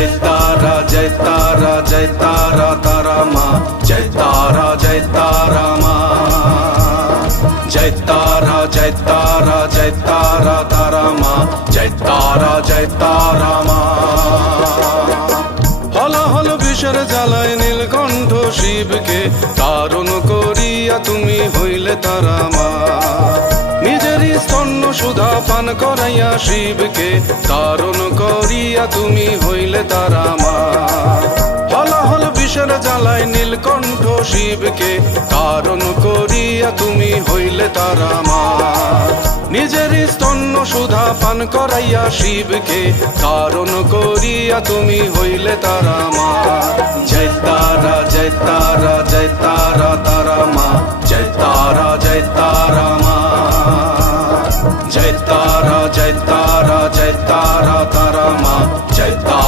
जय तारा जय तारा जय तारा तारा माँ जय तारा माँ जय तारा जय तारा जय तारा तारा माँ जय तारा माँ হলাহল বিষের জ্বালায় নীলকণ্ঠ শিবকে তারণ করিয়া তুমি হইলে তারা মা নিজেরই স্তন্য সুধা পান করাইয়া শিবকে তারণ করিয়া তুমি হইলে তারা মা হলাহল বিষের জ্বালায় নীলকণ্ঠ শিবকে তারণ করিয়া তুমি হইলে তারা মা নিজেরই স্তন্য সুধা পান করাইয়া শিবকে তারণ করিয়া তুমি হইলে তারা মা জয় তারা জয় তারা জয় তারা তারা মা জয় তারা মা जय तारा जय तारा जय तारा तारा माँ जय तारा